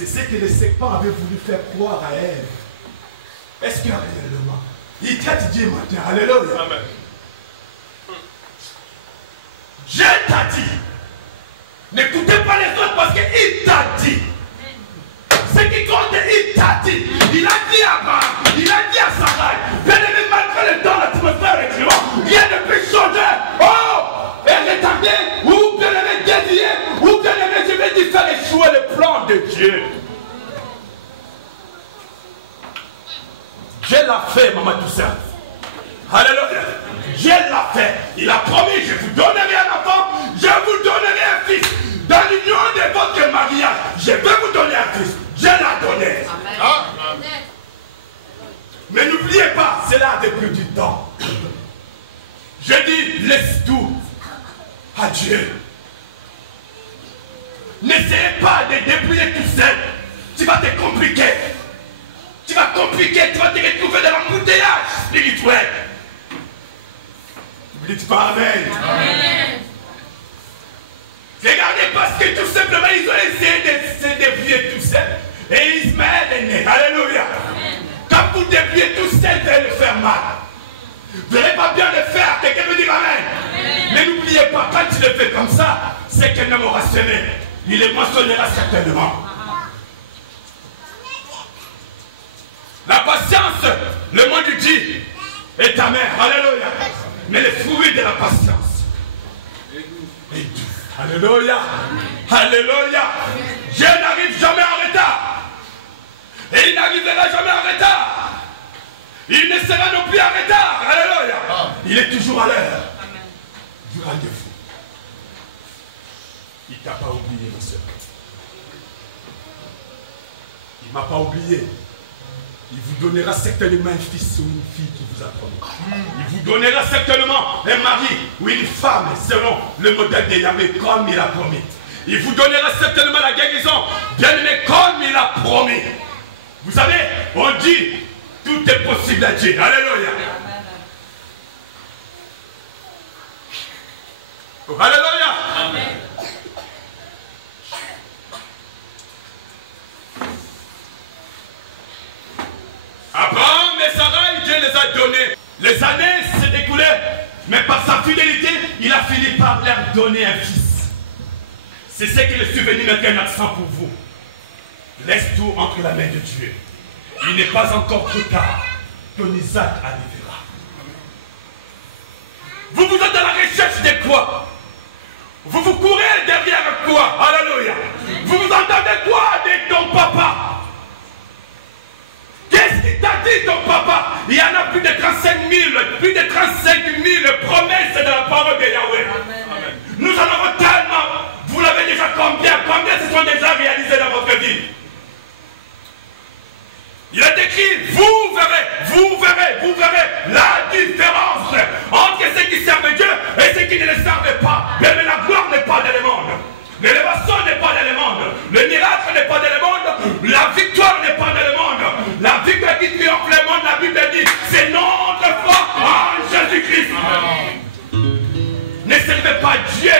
C'est ce que le serpent avait voulu faire croire à elle. Est-ce que réellement, il t'a dit matin, alléluia. Amen. Dieu t'a dit. N'écoutez pas les autres parce qu'il t'a dit. Ce qui compte, il t'a dit. Il a dit à Abraham, il a dit à Sarah, bien aimé, malgré le temps, l'atmosphère et le climat, rien ne peut changer. Oh, et retarder, ou bien aimé, dévier, ou bien aimé, je vais te faire échouer le plan de Dieu. Dieu l'a fait, maman Toussaint. Alléluia. Dieu l'a fait. Il a promis, je vous donnerai un enfant, je vous donnerai un fils. Dans l'union de votre mariage, je vais vous donner un fils. Dieu l'a donné. Amen. Ah. Mais n'oubliez pas, c'est là depuis du temps. Je dis, laisse tout à Dieu. N'essayez pas de débrouiller tout seul. Tu vas te compliquer. Tu vas compliquer, tu vas te retrouver dans l'embouteillage spirituel. Ne dites pas Amen. Amen. Regardez parce que tout simplement ils ont essayé de se dévier tout seul. Et Ismaël est né. Alléluia. Amen. Quand vous déviez tout seul, vous allez le faire mal. Vous n'allez pas bien le faire. Quelqu'un me dit Amen. Amen. Mais n'oubliez pas, quand tu le fais comme ça, c'est qu'un homme aura semé. Il le mentionnera certainement. La patience, le mot du dit, est amère. Alléluia. Mais le fruit de la patience est doux. Alléluia. Alléluia. Dieu n'arrive jamais en retard. Et il n'arrivera jamais en retard. Il ne sera non plus en retard. Alléluia. Il est toujours à l'heure du rendez-vous. Il ne t'a pas oublié, ma soeur. Il ne m'a pas oublié. Il vous donnera certainement un fils ou une fille qui vous a promis. Il vous donnera certainement un mari ou une femme selon le modèle de Yahweh comme il a promis. Il vous donnera certainement la guérison bien aimé comme il a promis. Vous savez, on dit tout est possible à Dieu. Alléluia. Alléluia. Amen. Abraham et Sarah, Dieu les a donnés. Les années s'est écoulées, mais par sa fidélité, il a fini par leur donner un fils. C'est ce que le souvenir met un accent pour vous. Laisse tout entre la main de Dieu. Il n'est pas encore trop tard. Ton Isaac arrivera. Vous êtes à la recherche de quoi? Vous courez derrière quoi? Alléluia. Vous entendez quoi de ton papa? Qu'est-ce qu'il t'a dit ton papa? Il y en a plus de 35 000 promesses de la parole de Yahweh. Amen. Nous en avons tellement. Vous l'avez déjà combien? Combien se sont déjà réalisés dans votre vie? Il est écrit, vous verrez la différence entre ceux qui servent Dieu et ceux qui ne le servent pas. Mais la gloire n'est pas dans le monde. L'élévation n'est pas dans le monde. Le miracle n'est pas dans le monde. La victoire n'est pas dans le monde. La victoire qui triomphe le monde, la Bible dit, c'est notre foi en Jésus-Christ. Ne servez pas Dieu.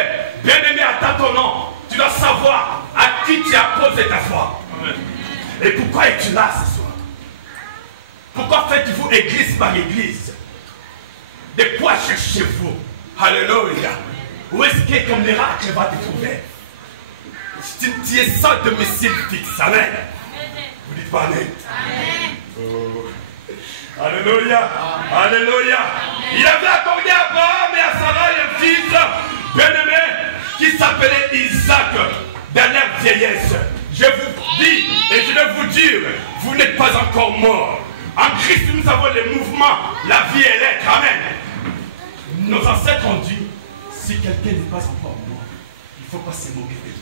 Bien-aimé, attends ton nom. Tu dois savoir à qui tu as posé ta foi. Et pourquoi es-tu là ce soir? Pourquoi faites-vous église par église? De quoi cherchez-vous? Alléluia. Où est-ce que ton miracle va te trouver? Tu es sans domicile fixe. Amen. Vous dites pas Amen. Oh. Alléluia. Alléluia. Il avait accordé à Abraham et à Sarah un fils bien-aimé qui s'appelait Isaac dans leur vieillesse. Je vous dis et je vais vous dire, vous n'êtes pas encore mort. En Christ, nous avons le mouvement, la vie et l'être. Amen. Nos ancêtres ont dit, si quelqu'un n'est pas encore mort, il ne faut pas se moquer de lui.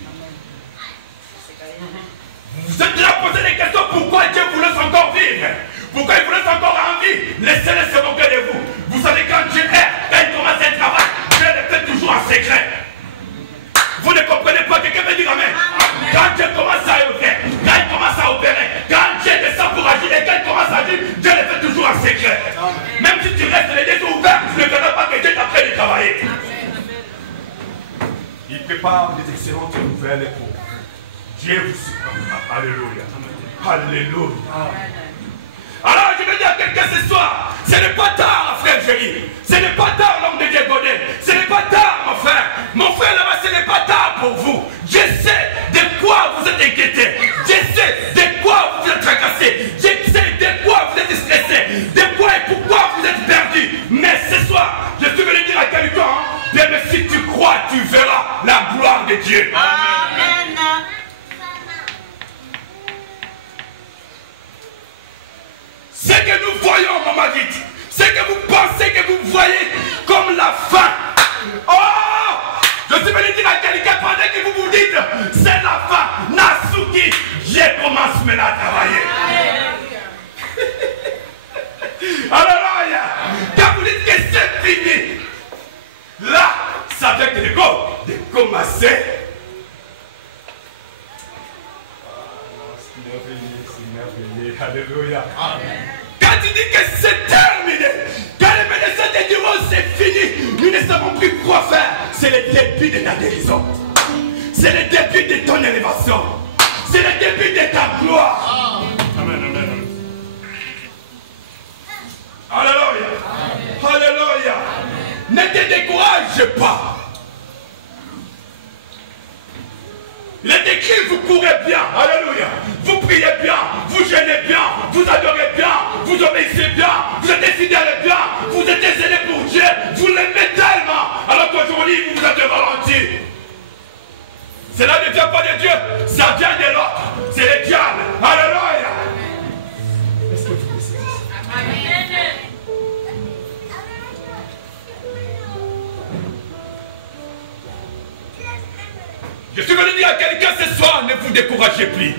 Vous êtes là à poser des questions, pourquoi Dieu vous laisse encore vivre? Pourquoi il vous laisse encore en vie? Laissez-le se moquer de vous. Vous savez, quand Dieu est, quand il commence un travail, Dieu le fait toujours en secret. Vous ne comprenez pas, quelqu'un me dit Amen. Quand Dieu commence à opérer, quand il commence à opérer, quand Dieu descend pour agir et quand il commence à agir, Dieu le fait toujours en secret. Même si tu restes les yeux ouverts, tu ne verras pas que Dieu est en train de travailler. Il prépare des excellentes nouvelles pour Dieu vous surprendra. Alléluia. Alléluia. Alors je veux dire à quelqu'un ce soir, ce n'est pas tard, frère Jérémy. Ce n'est pas tard, l'homme de Dieu Godet. Ce n'est pas tard, mon frère. Mon frère là-bas, ce n'est pas tard pour vous. Je sais de quoi vous êtes inquiété. Je sais de quoi vous êtes tracassé. Je sais de quoi vous êtes stressé. De quoi et pourquoi vous êtes perdu. Mais ce soir, je suis venu dire à quelqu'un, bien, mais si tu crois, tu verras la gloire de Dieu. Amen. Ce que nous voyons, Maman Guide, ce que vous pensez que vous voyez comme la fin. Oh! Je suis venu dire à quelqu'un pendant que vous vous dites, c'est la fin. Nasuki, je commence maintenant à travailler. Alléluia. Quand vous dites que c'est fini, là, ça veut que de commencer. Alléluia. Quand tu dis que c'est terminé, quand les médecins te diront c'est fini, nous ne savons plus quoi faire. C'est le début de ta guérison. C'est le début de ton élévation. C'est le début de ta gloire. Amen, amen. Alléluia. Alléluia. Ne te décourage pas. Il est écrit, vous courez bien, alléluia, vous priez bien, vous jeûnez bien, vous adorez bien, vous obéissez bien, vous êtes fidèles bien, vous êtes zélés pour Dieu, vous l'aimez tellement, alors qu'aujourd'hui vous vous êtes ralenti. Cela ne vient pas de Dieu, ça vient de l'autre, c'est le diable, alléluia. Est-ce que vous me saisissez? Amen. Je suis venu dire à quelqu'un ce soir, ne vous découragez plus.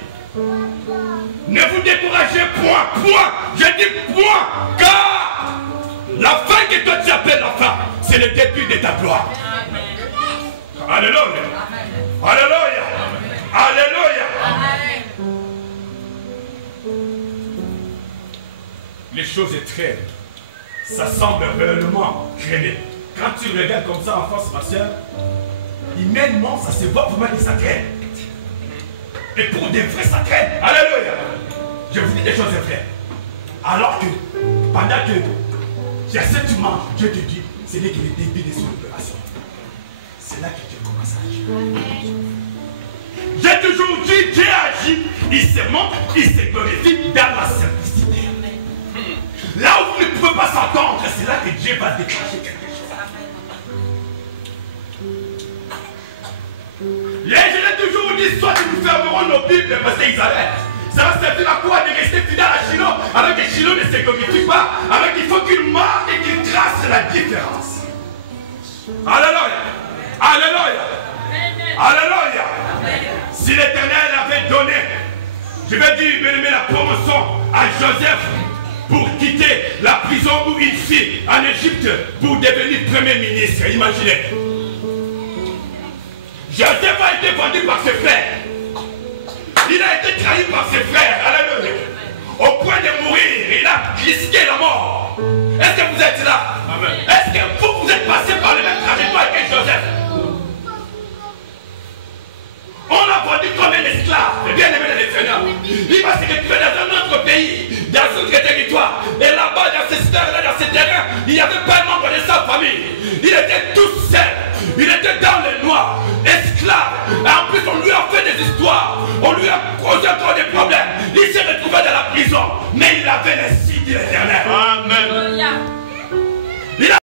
Ne vous découragez point, point. Je dis point, car la fin que toi tu appelles la fin, c'est le début de ta gloire. Alléluia. Alléluia. Alléluia. Les choses traînent. Ça semble réellement traîner. Quand tu regardes comme ça en face, ma soeur, humainement, ça se voit vraiment que ça traîne. Et pour des vrais, ça traîne. Alléluia. Je vous dis des choses vraies. Alors que, pendant que j'essaie de manger, Dieu te dit, ce n'est que le début de son opération. C'est là que Dieu commence à agir. J'ai toujours dit, Dieu agit, il se montre, il se glorifie dans la simplicité. Là où vous ne pouvez pas s'entendre, c'est là que Dieu va déclencher quelque chose. Et je l'ai toujours dit, soit nous fermerons nos Bibles parce qu'ils arrêtent. Ça va servir à quoi de rester fidèle à Shiloh alors que Shiloh ne se glorifie pas, alors qu'il faut qu'il marque et qu'il trace la différence. Alléluia. Alléluia. Alléluia. Si l'Éternel avait donné, je vais dire, bien aimé, la promotion à Joseph pour quitter la prison où il fit en Égypte pour devenir premier ministre, imaginez. Joseph a été vendu par ses frères. Il a été trahi par ses frères. Alléluia. Au point de mourir, il a risqué la mort. Est-ce que vous êtes là? Est-ce que vous êtes passé par le même trajectoire que Joseph? On l'a vendu comme un esclave, bien aimé de l'Éternel. Il va se retrouver dans un autre pays, dans un autre territoire. Et là-bas, dans ces terres-là, dans ces terrains, il n'y avait pas un membre de sa famille. Il était tout seul. Il était dans le noir, esclave. Et en plus, on lui a fait des histoires. On lui a causé encore des problèmes. Il s'est retrouvé dans la prison. Mais il avait le signe de l'Éternel.